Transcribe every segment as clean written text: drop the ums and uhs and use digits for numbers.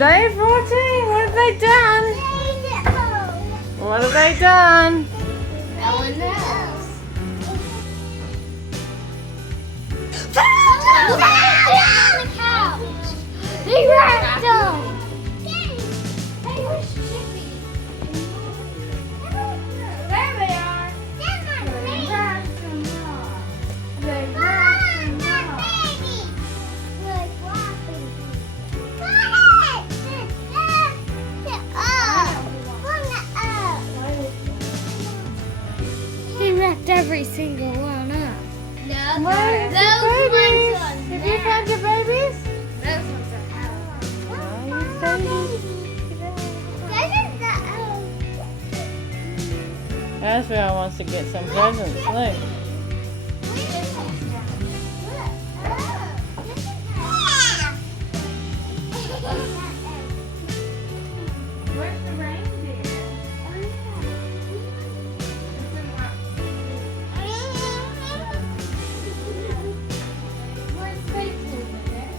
Day 14, what have they done? What have they done? No one knows. He wrapped them. Hey, where's Chippy? There they are. They wrapped them up. They wrapped them up. He wrapped every single one up. No, Where's those the babies? ones on Have there. you found your babies? Those ones are out. Oh, you babies. Azrael wants to get some presents. Look. Where's the reindeer? Where's Faith over there?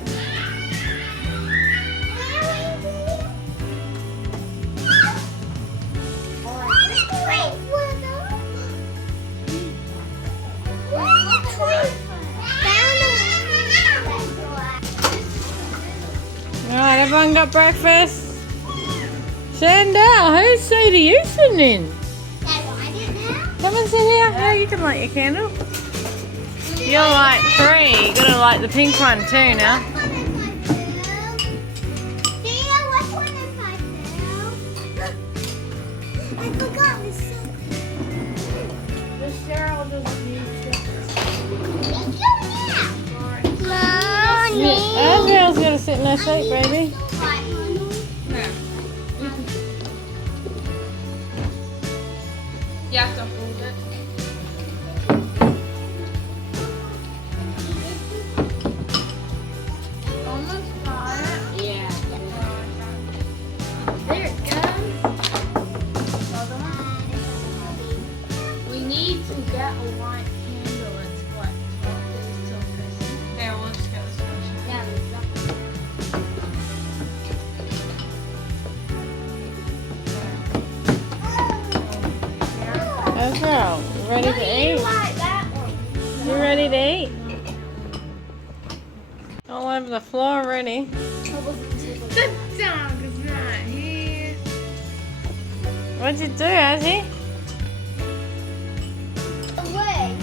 Alright, everyone got breakfast? Shandell, whose seat are you sitting in? Come and sit here. Yeah, you can light your candle. You'll light 3. You gotta light the pink one too now. I forgot this. The Cheryl doesn't need Azrael's gonna sit in her seat, baby. You have to hold it. Almost got it. Yeah. There it goes. We need to get a white candle. It's what? 12 days till Christmas. There, we'll just get this one. Yeah, Azrael, you ready to eat? like that one. You ready to eat? All over the floor already. The dog is not here. What'd you do, Azzy? Away.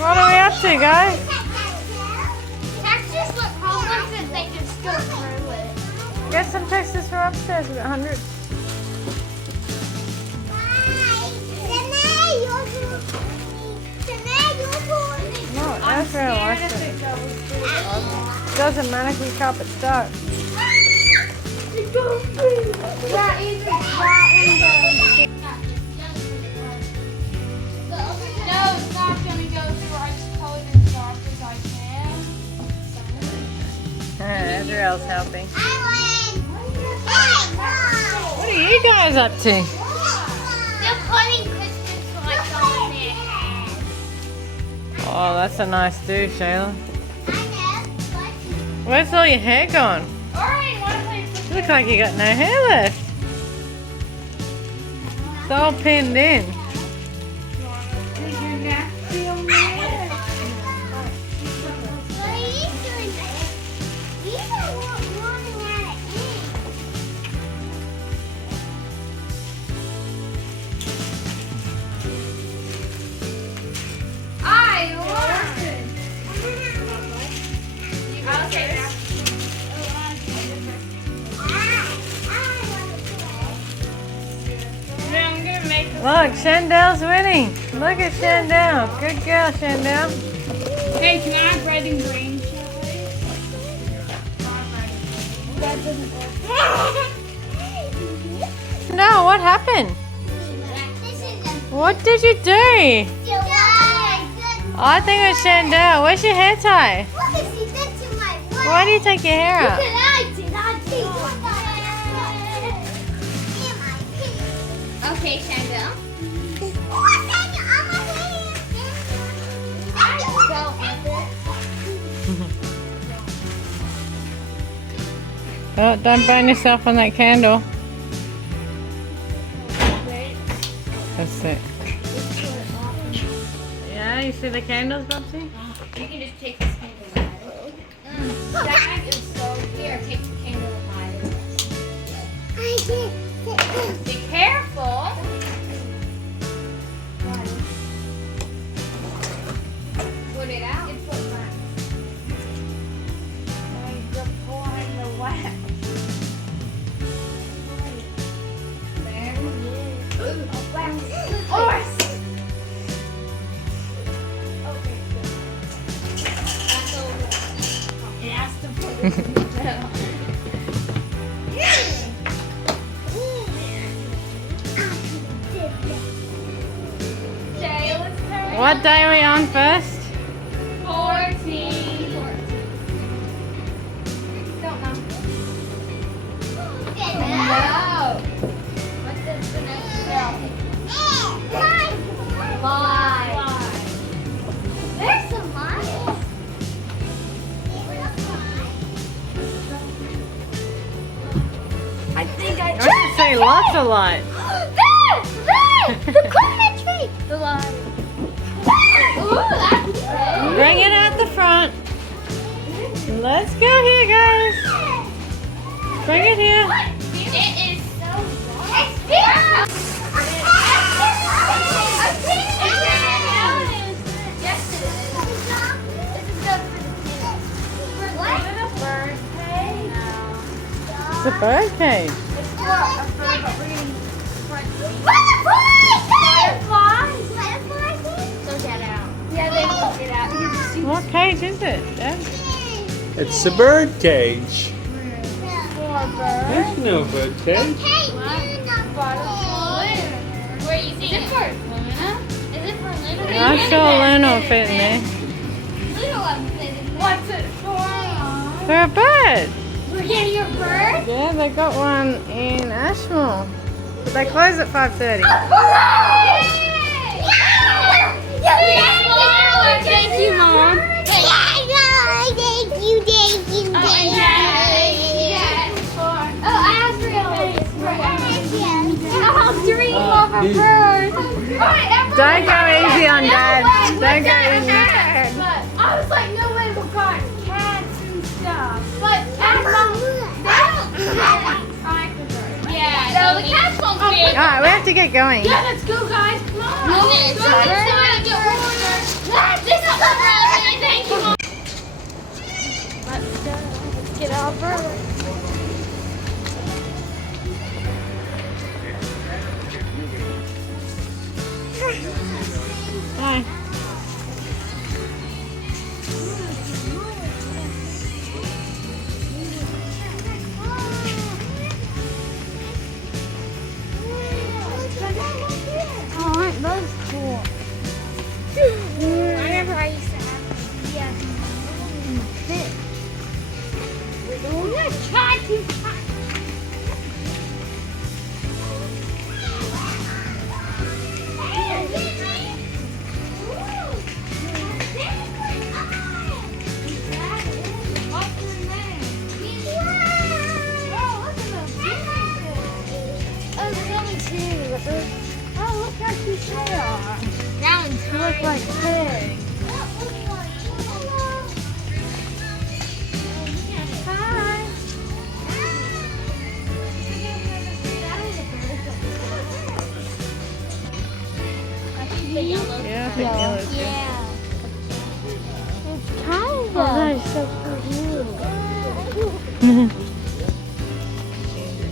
What are we up to, guys? Texas look homeless if they just go through it. Get some Texas from upstairs. We've got hundreds. No, Azrael likes it. Doesn't matter if you cup it stuck. That is that and No, it's not gonna go through. I just colored it as dark as I can. Azrael's helping. What are you guys up to? they're putting Christmas lights on their head. Oh, that's a nice do, Shayla. Where's all your hair gone? Alright, wanna play You look like you got no hair left. It's all pinned in. I love it. I'll take that. I'm gonna make a Look, Shandell's winning. Look at Shandell. Good girl, Shandell. Hey, can I have red and green? No, what happened? What did you do? I think it was Shandell. Where's your hair tie? Why do you take your hair out? Okay, Sandra. Oh, don't burn yourself on that candle. That's it. Yeah, you see the candles, Bubsy? You can just take this candle lighter. That is so here. Take the candle lighter. Be careful. Put it out. You're pouring the wax. There it is. Wax. Horse. Okay, good. That's over. It has to put it in the middle. What day are we on first? 14. Don't know. No. What's the next spell? Live. There's some lives. I think I should say lots of lights. There! The coconut tree! The light. Ooh, that's good. Bring it out the front. Let's go here, guys. Bring it here. It is so bright. It's beautiful. Yes, it is. This is good for the kids. What? Is it a bird cage? No. It's a bird cage. It's for a bird, but we're going to Butterflies! So get out. Yeah, they will get out. What cage is it, Dad? It's a bird cage. For birds. There's no bird cage. Butterflies. Where are you seeing it? For Luna? Is it for Luna? I'm sure Luna will fit in there. What's it for? For a bird. We're getting a bird? Yeah, they got one in Ashmore. But they close at 5:30. Thank you, Mom. Thank you. I'll dream of a bird. Don't go easy on Dad. Don't go easy. I was like, no way, we got cats and stuff. But yeah, so the cats won't fit. Alright, we have to get going. Yeah, let's go, guys. Come on. Let's go inside and get water. This is the bird. Thank you, Mom. Let's go. Let's get our bird. Bye. Aren't those cool? Whenever I used to have them. Yeah. We're gonna try to find. Oh, look how cute they are. Now in time. Look like pigs. Hi. Yeah, I think yellow's good. Yeah. It's kind of. Oh, that is so cool.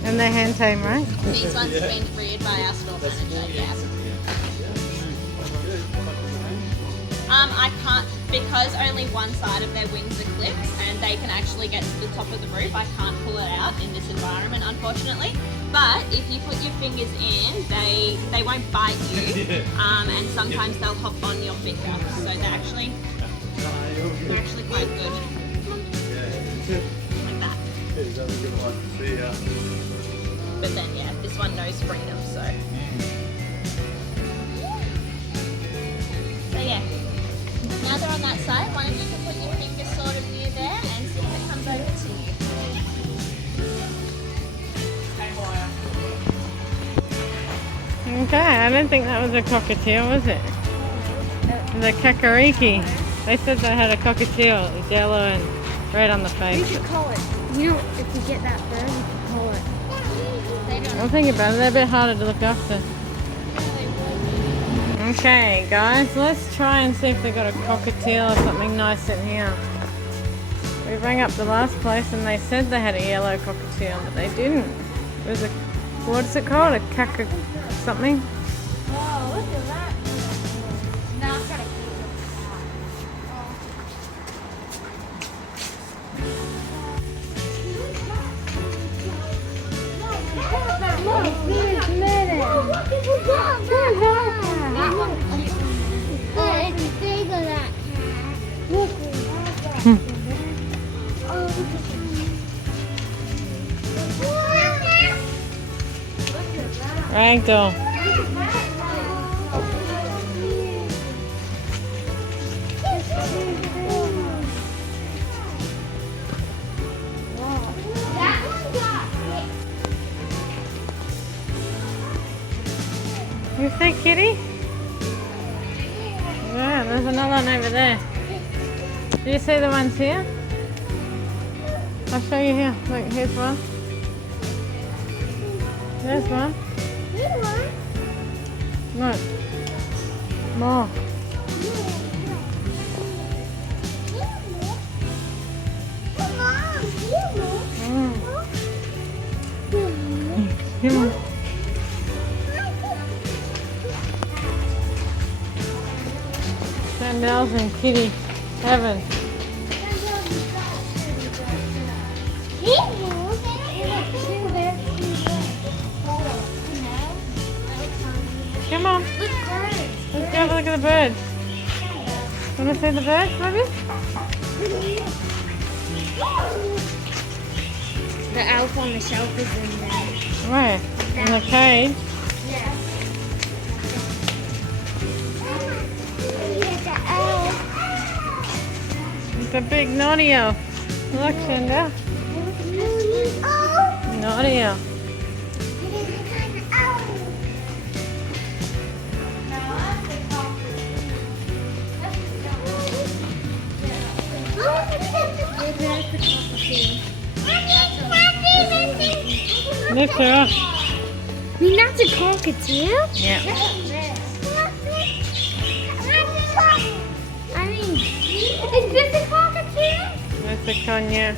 And they're hand tame, right? These ones have been reared by our store manager, yeah. I can't, because only one side of their wings are clipped and they can actually get to the top of the roof, I can't pull it out in this environment, unfortunately. But if you put your fingers in, they won't bite you, and sometimes they'll hop on your finger. So they're actually quite good. Like that. See ya. But then, yeah, this one knows freedom, so. So, yeah. Now they're on that side, one of you can put your finger sort of near there and see if it comes over to you. Okay, I don't think that was a cockatiel, was it? The kakariki. They said they had a cockatiel. It was yellow and red on the face. You should call it. You know, if you get that bird, you can call it. I'll think about it. They're a bit harder to look after. Okay, guys, let's try and see if they got a cockatiel or something nice in here. We rang up the last place and they said they had a yellow cockatiel, but they didn't. It was a, what is it called? A caca something? Oh, look at that. Now I'm trying to Ragdoll. You say kitty? Yeah, there's another one over there. Do you see the ones here? I'll show you here. Look, here's one. There's one. Look. More. Come on. Sandals and kitty heaven. Come on. Let's go have a look at the birds. Want to see the birds, maybe? The elf on the shelf is in there. Where? In the cage. Yeah. It's a big naughty elf. Look, Sandal. Naughty elf. Lift her up. I mean, that's a cockatiel? Yeah. I mean, is this a cockatiel? That's a conure.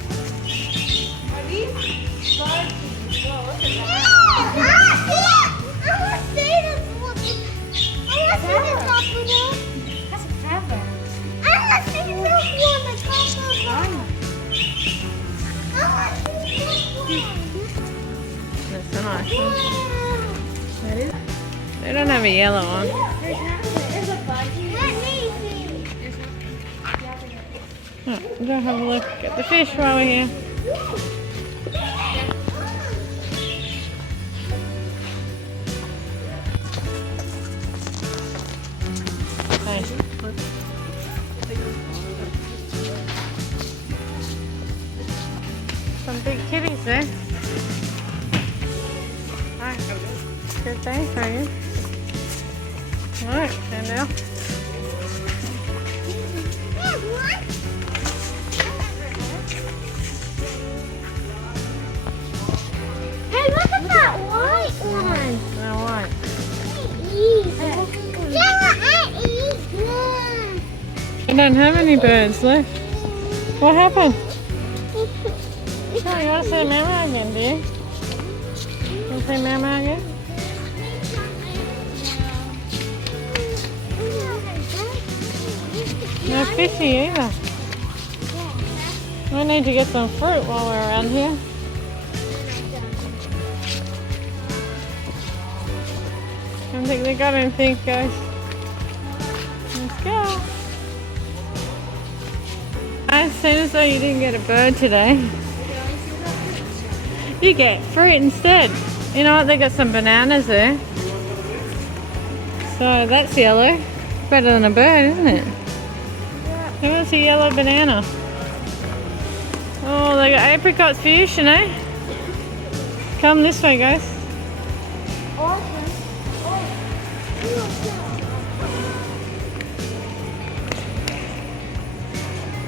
That's a feather. That's a nice one. They don't have a yellow one. Oh, go have a look at the fish while we're here. Hey. Some big kitties there. Hi. Good day for you. Alright, stand now. Hey, look at that white one. Now what? You don't have any birds left. What happened? Oh, you want to see Mama again, do you? You want to see Mama again? No fishy either. We need to get some fruit while we're around here. I don't think they got anything, guys. Let's go. As soon as though you didn't get a bird today. You get fruit instead. You know what? They got some bananas there. So that's yellow. Better than a bird, isn't it? Yeah. What's a yellow banana? Oh, they got apricots for you, Shanae. Come this way, guys.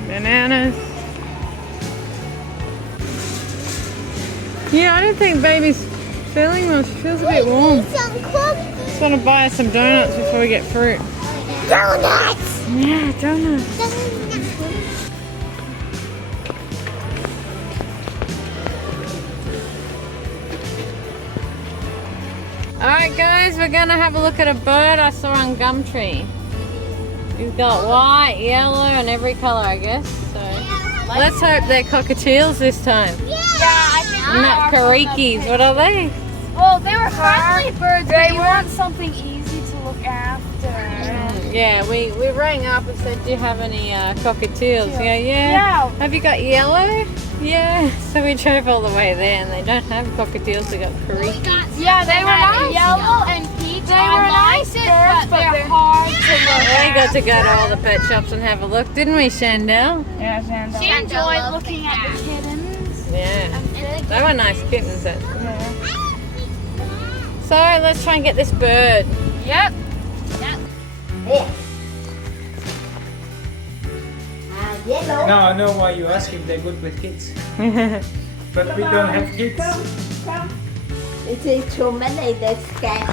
Bananas. Yeah, I don't think baby's feeling well. She feels a bit warm. Just want to buy her some donuts before we get fruit. Donuts! Yeah, donuts. Alright guys, we're going to have a look at a bird I saw on Gumtree. He's got white, yellow and every colour I guess. So let's hope they're cockatiels this time. Yeah, I think Not karikis, what are they? well, they were friendly birds, but you want something easy to look after. Yeah, we rang up and said, do you have any cockatiels? Yeah, yeah. Have you got yellow? Yeah. So we drove all the way there and they don't have cockatiels, they got karikis. Yeah, they were nice. Yellow and peach. They were nice birds, but they're hard to look at. We got to go to all the pet shops and have a look, didn't we, Shandell? Yeah, Shandell. She enjoyed looking at the kittens. Yeah. They were nice kittens. So let's try and get this bird. Yep. No, I know why you ask if they're good with kids. But we don't have kids. It is too many, they're scared.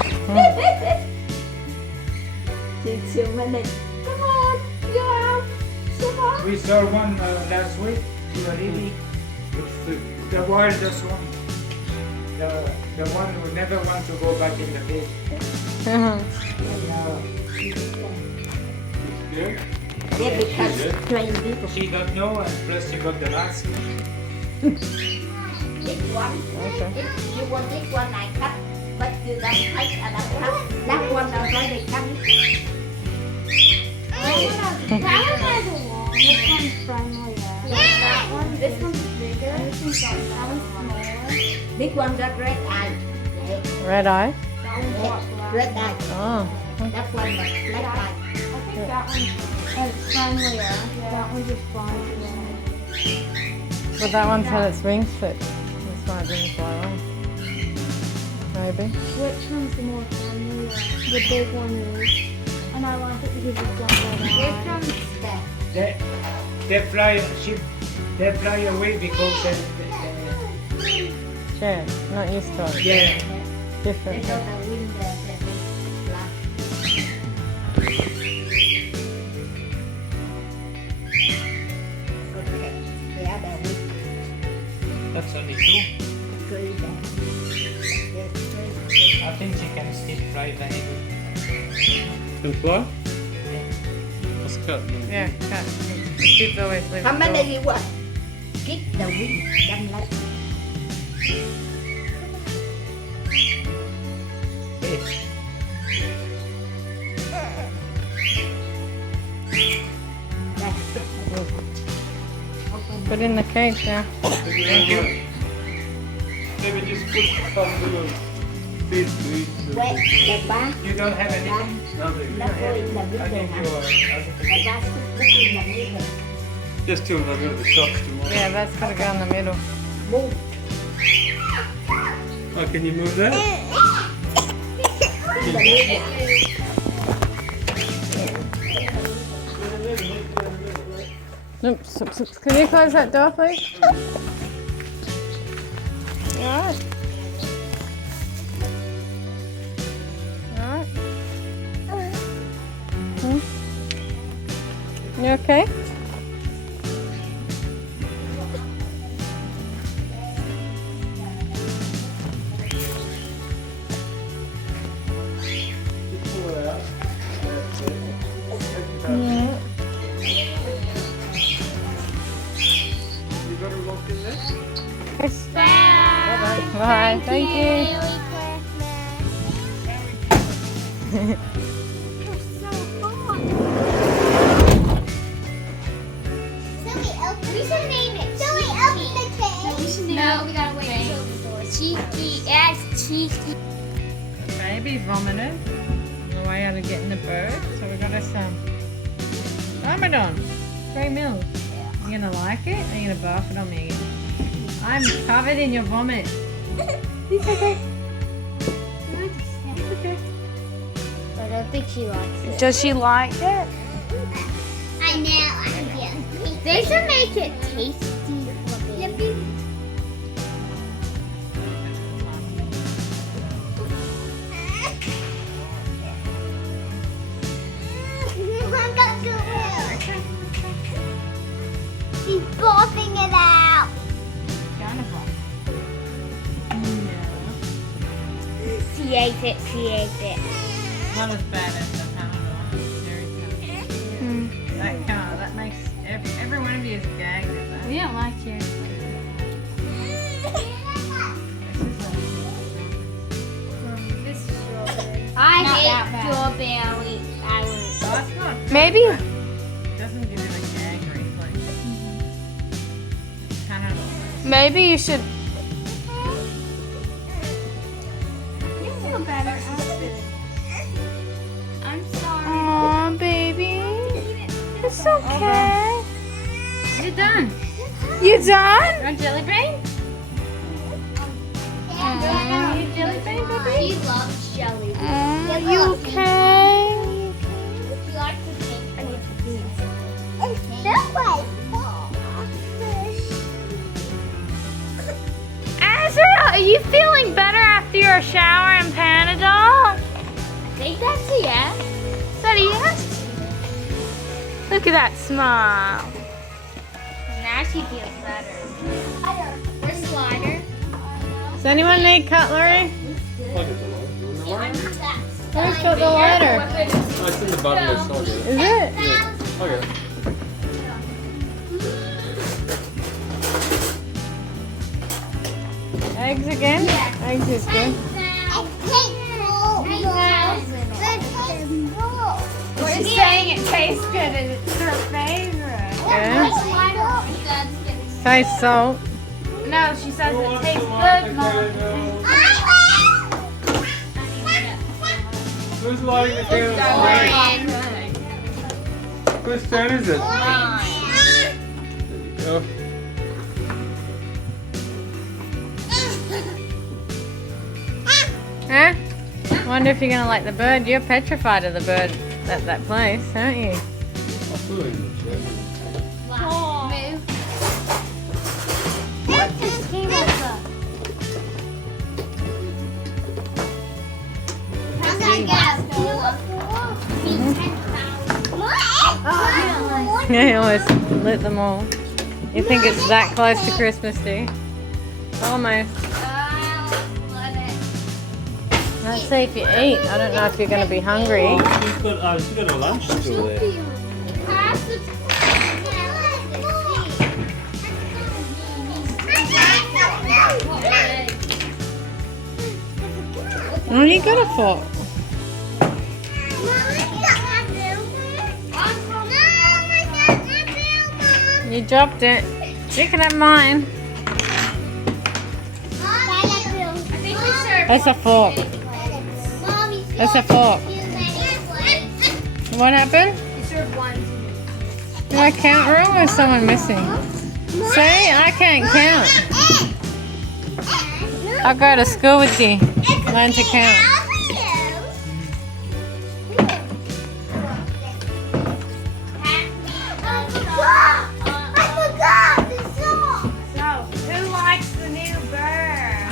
It's too many. Come on, go out. Come on. We saw one last week. Really, it's the wildest one. The one who never wants to go back in the cage. Good. Yeah, because plain people. She don't know, and plus she got the mask. This one, if you want this one, I cut. But you don't take another cut. That one already cut. That one has a long. This one's friendlier. This one's bigger. This one's that one's smaller. This one got red eye. Red eye? That one's black. Red eye. Oh. That one got black eye. I think that one's friendlier. That one's just friendlier. But that one's had its wings flipped. That's why it didn't fly away. Maybe. Which one's the more friendly? The big one is. And I like it because it's got red eyes. This one's there. They fly away because Yeah, not used to it. yeah. Different. They got the wing there, black. Okay, the other wing. That's only two. Three there. Yes, three. I think she can still fly very good. Can fly? Let's cut them. Yeah, cat. She's always lived. How many you want? Keep the wing, then let Put in the cage now. Thank you. Maybe just put some little bit to it. wet the back. You don't have anything? No, you Nó don't go have in the I middle. think you huh? are. The back should put in the middle. Just till the shops tomorrow. Yeah, that's gotta go in the middle. Move. Oh, can you move that? In the middle. Oops, oops, oops. Can you close that door, please? You alright? You alright? You okay? Yeah. You gotta look in there? Yes. Bye-bye. Bye. Thank you. We should name it. So we open the cage. No, we gotta wait until the door. She's The baby vomited on the way out of getting the bird, so we got us some Ramadan 3 mils. You gonna like it? Or are you gonna barf it on me again? I'm covered in your vomit. It's okay. It's okay. I don't think she likes it. Does she like it? I know. They should make it tasty. She's barfing it out. Kind of She ate it. She ate it. not as bad as the Panadol. That makes every one of you is gagged at that. We don't like cherry. This is strawberry. I Not that hate bad. strawberry. That's not Maybe. It doesn't give you the gag reflex. Panadol. Maybe you should. You feel better after. I'm sorry. Aw, baby. It's okay. You're done. You done? Want jelly bean? Jelly bean, baby? She loves jelly bean. Are you okay? She likes the pink. I need the pink. Azra, are you feeling better after your shower and Panadol? I think that's a yes. Is that a yes? Look at that smile. Now she feels better. Where's slider? Does anyone need cutlery? Who's got the lighter? It's in the bottom of the socket. Is it? Yeah. Okay. Eggs again? Eggs is good. She's saying it tastes good and it's her favorite. Yeah. Tastes salt. No, she says it tastes good, Mom. Who's lighting the candle? Whose turn is it? Oh. Huh? Wonder if you're gonna like the bird. You're petrified of the bird at that place, aren't you? Yeah, you always lit them all. You think it's that close to Christmas, do you? Almost. Let's see if you eat. I don't know if you're going to be hungry. She's got a lunch still there. Oh, you got a fork. You dropped it. You can have mine. That's a fork. That's a fork. What happened? Did I count wrong or is someone missing? See, I can't count. I'll go to school with you. Learn to count. Who likes the new bird?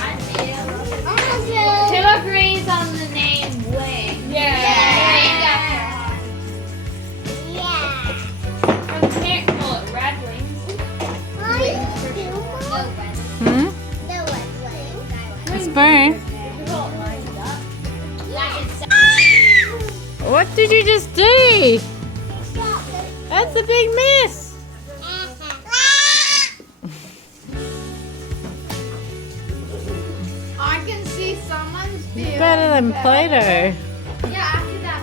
Who agrees on the name Wing? Yeah. You can't call it Red Wings. Hmm? It's burn. What did you just do? That's a big mess. I can see someone's It's better than Play-Doh. Yeah, after that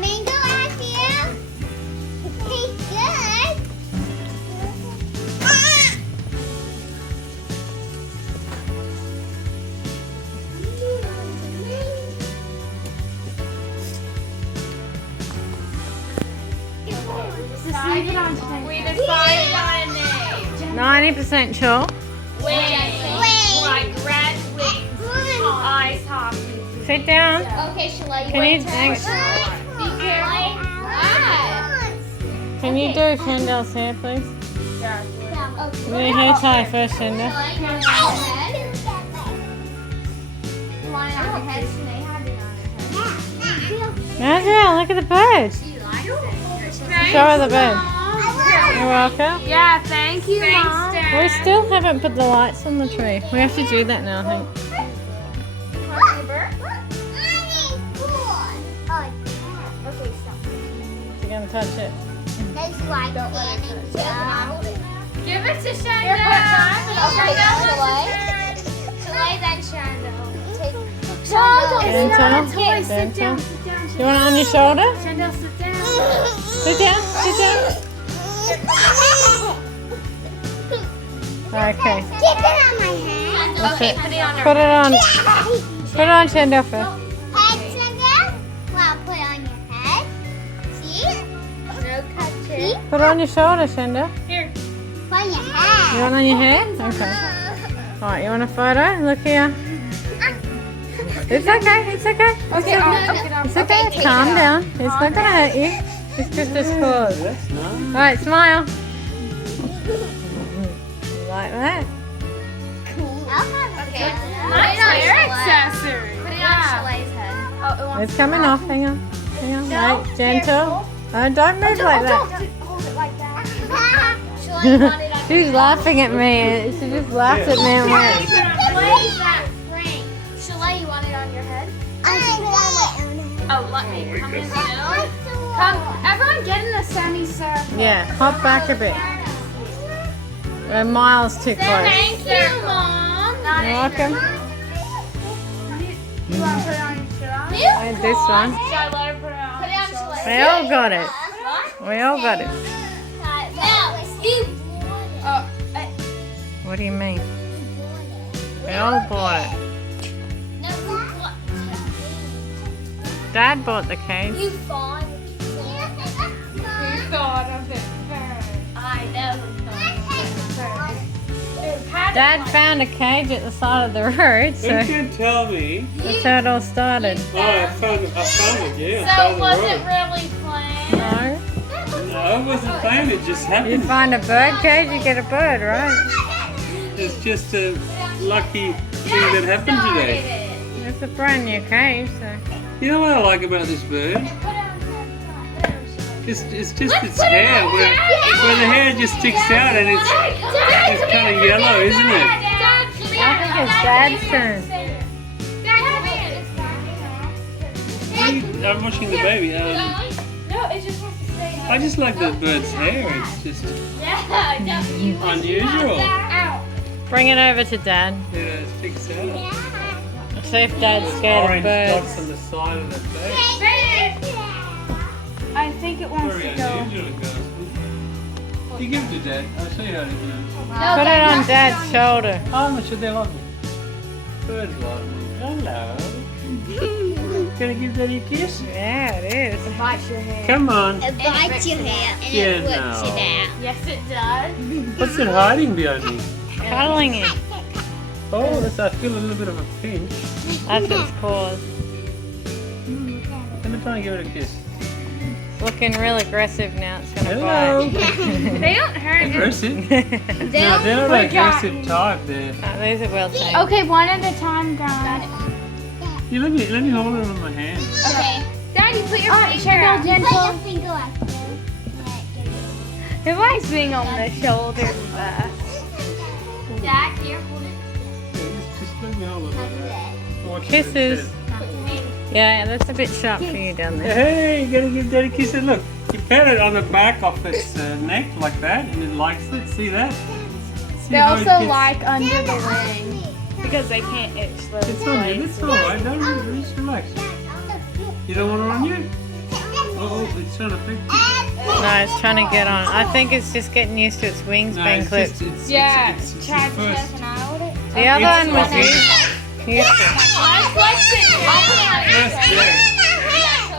mango out here. It tastes good. We decided on a name. 90% sure. Wings. Like red wings. Ice hockey. Sit down. Okay, Shalay. Can you thanks? Can you do Chandel's hair, please? Do your hair tie first, Chandel. Nazia, look at the bird. Show her the bird. You're welcome. Yeah, thank you, Mom. We still haven't put the lights on the tree. We have to do that now, I think. You're going to touch it. Give it to Shanda. Gentle. You want it on your shoulder? Shanda, sit down. Sit down. Sit down. Okay. Okay, put it on her. Put it on. Put it on Chandel first. Put it on your shoulder, Chandel. Here. You want it on your hair? Okay. Alright, you want a photo? Look here. It's okay. It's okay. It's okay. Calm down. It's not gonna hurt you. It's just a score. That's nice. Alright, smile. Like that. Nice hair accessory. Put it on Shalay's head. It's coming off. Hang on. Hang on. Right, gentle. Oh, don't move like that. Hold it like that. Shalay wanted on She's laughing at me. She just laughed at me and went. Shalay, you want it on your head? Oh, let me come in the middle. Come, everyone get in a semicircle. Yeah, hop back a bit. We're miles too close. Thank you, Mom. You're welcome. You want to put it on your shoulder? And this one. Should I let her put it on her shoulder? We all got it. We all got it. What do you mean? We all bought it. Dad bought the cage. You thought Thought of it first. I know. Dad found a cage at the side of the road, Who so can tell me? that's how it all started. Oh, I found it, yeah. So on it the wasn't road. really planned? No? No, it wasn't planned, it just You happened. find a bird cage, you get a bird, right? It's just a lucky thing that happened today. It's a brand new cage, so. You know what I like about this bird? It's just its hair, where the hair just sticks out and it's kind of yellow, isn't it? I think it's Dad's turn. I'm watching the baby. No, it just wants to stay. I just like the bird's hair. It's just unusual. Bring it over to Dad. Yeah, it sticks out. See if Dad's scared of Orange dots birds. on the side of the face. I think it wants Very to go. unusual, it goes. You give it to Dad. I'll show you how to do it. Put it on Dad's shoulder. Oh, I'm sure they love me. Birds love me. Hello. Gonna give Daddy a kiss? Yeah, it is. Bite your hair. Come on. It bites your hair and Yeah, it whips no. it out. Yes, it does. What's it hiding behind me? Cuddling it. Oh, that's, I feel a little bit of a pinch. That's its paws. Let me try and give it a kiss. It's looking real aggressive now. It's gonna Hello. bite. They don't hurt. Aggressive? No, they're not an aggressive type. They're. Oh, these are well tamed. Okay, one at a time, guys. You let me hold it on my hand. Okay. Daddy, put your finger out. Put your finger like this. It likes being on the shoulder first. Dad, here, hold it Just let me hold it like that. Watch it Kisses. instead. Yeah, that's a bit sharp for you down there. Hey, you gotta give Daddy a kiss. And look, you pat it on the back of its neck like that, and it likes it. See that? See They how it also gets- like under the wing because they can't itch those It's on you. places. It's alright. Don't just relax. You don't want it on you? Oh, it's trying to pick. No, it's trying to get on. I think it's just getting used to its wings No, being it's clipped. just it's Yeah, it's try the to first. keep an eye on it. The other It's one was like- used. I flexed it. First day.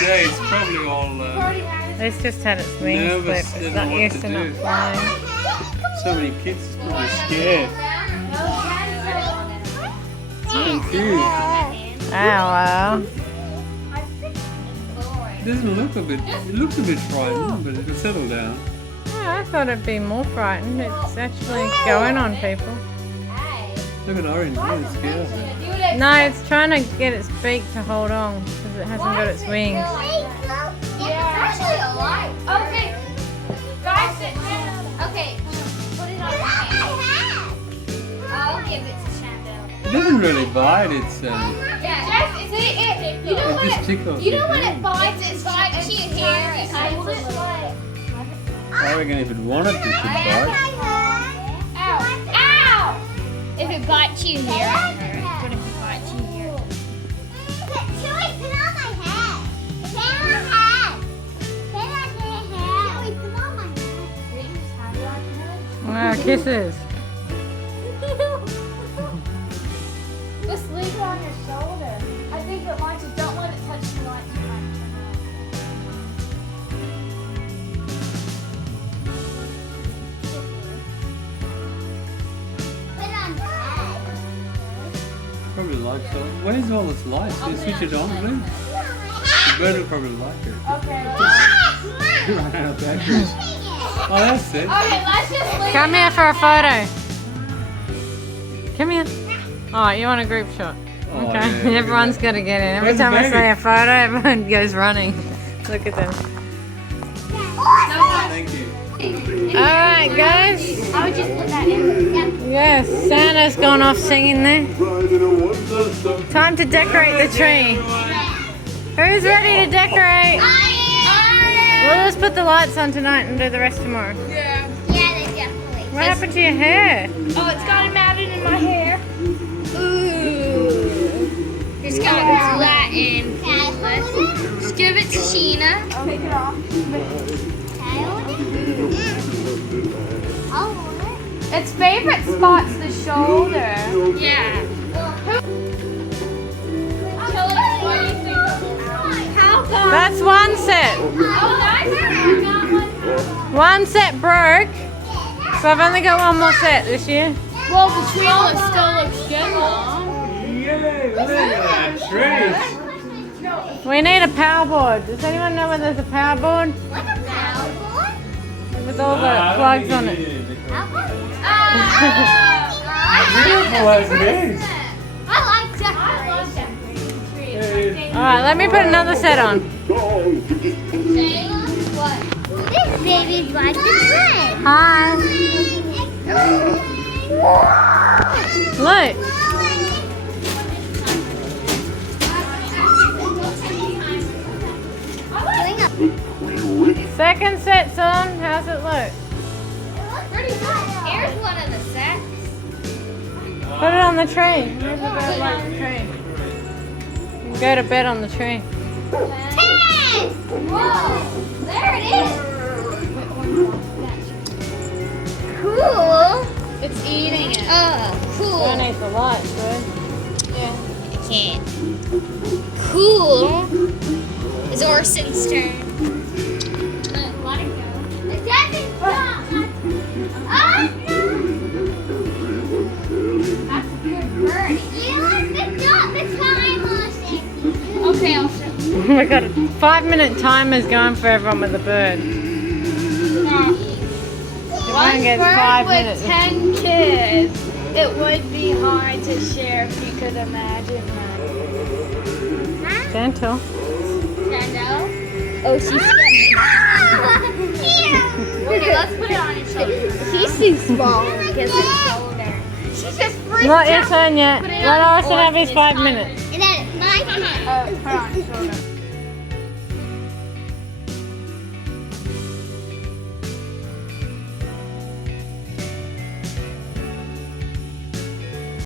day, it's probably all It's just had its wings nervous, clipped. didn't It's not know what used to to not do. flying. so many kids. It's probably scared. Thank you. Oh well. It doesn't look a bit. It looks a bit frightened, but it'll settle down. Oh, I thought it'd be more frightened. It's actually going on people. Look at Orange. It's scared. No, it's trying to get its beak to hold on because it hasn't got its wings. Actually alive. Okay. Guys, sit down. Okay. Put it on your hand. I'll give it to Chantel. It doesn't really bite. It's Yeah. You know it when just tickles. you know when it bites, it bites your hair. It hold it. I reckon if it wanted to, it could bite. Ow! Ow! If it bites you here, but if it bites you here. Wow, kisses. Just leave it on your shoulder. I think it wants you. Don't let it touch the light too much. Probably likes it. Where's all this light? Can you switch it on, please? The bird will probably like it. Okay. Run out of batteries. Oh, that's it. Okay, let's just leave Come here for a photo. Come here. Oh, you want a group shot? Oh, Okay, yeah, look at everyone's that. got to get in. Every Where's the time I baby? say a photo, everyone goes running. Look at them. Thank you. Alright, guys. I would just put that in. Yes, Santa's gone off singing there. Time to decorate the tree. Who's ready to decorate? We'll just put the lights on tonight and do the rest tomorrow. Yeah, they definitely. What happened to your hair? Oh, it's got matted in my hair. Ooh. It's got Latin. Just give it to Sheena. Take it off. Its favorite spot's the shoulder. Yeah. That's one set. One set broke. So I've only got one more set this year. Well, the tree still looks good, Mom. Yay! Look at that tree. We need a power board. Does anyone know where there's a power board? With all the plugs on it. Beautiful as it is. I like decoration. Alright, let me put another set on. What? This baby's like the sun. Hi. Look. Second set's on. How's it look? Pretty good. Here's one of the sets. Put it on the tree. Where's the bird like the tree? You can go to bed on the tree. 10! Whoa! There it is! Cool! It's eating it. Oh, cool. Don't eat the lights, bud. I can't. Cool. It's Orson's turn. Let it go. It doesn't stop. That's a good bird. You want to stop the time, Orson. Okay, I'll show you. We got a 5-minute timers going for everyone with a bird. Everyone gets 5 minutes. 10 kids. It would be hard to share if you could imagine that. Gentle. Chanel? Oh, she's scared. Okay, let's put it on your shoulder. He's too small. He has a shoulder. She's just freaked Not your out. turn yet. Let Orson have his 5 minutes. And then my turn. Put it on your shoulder.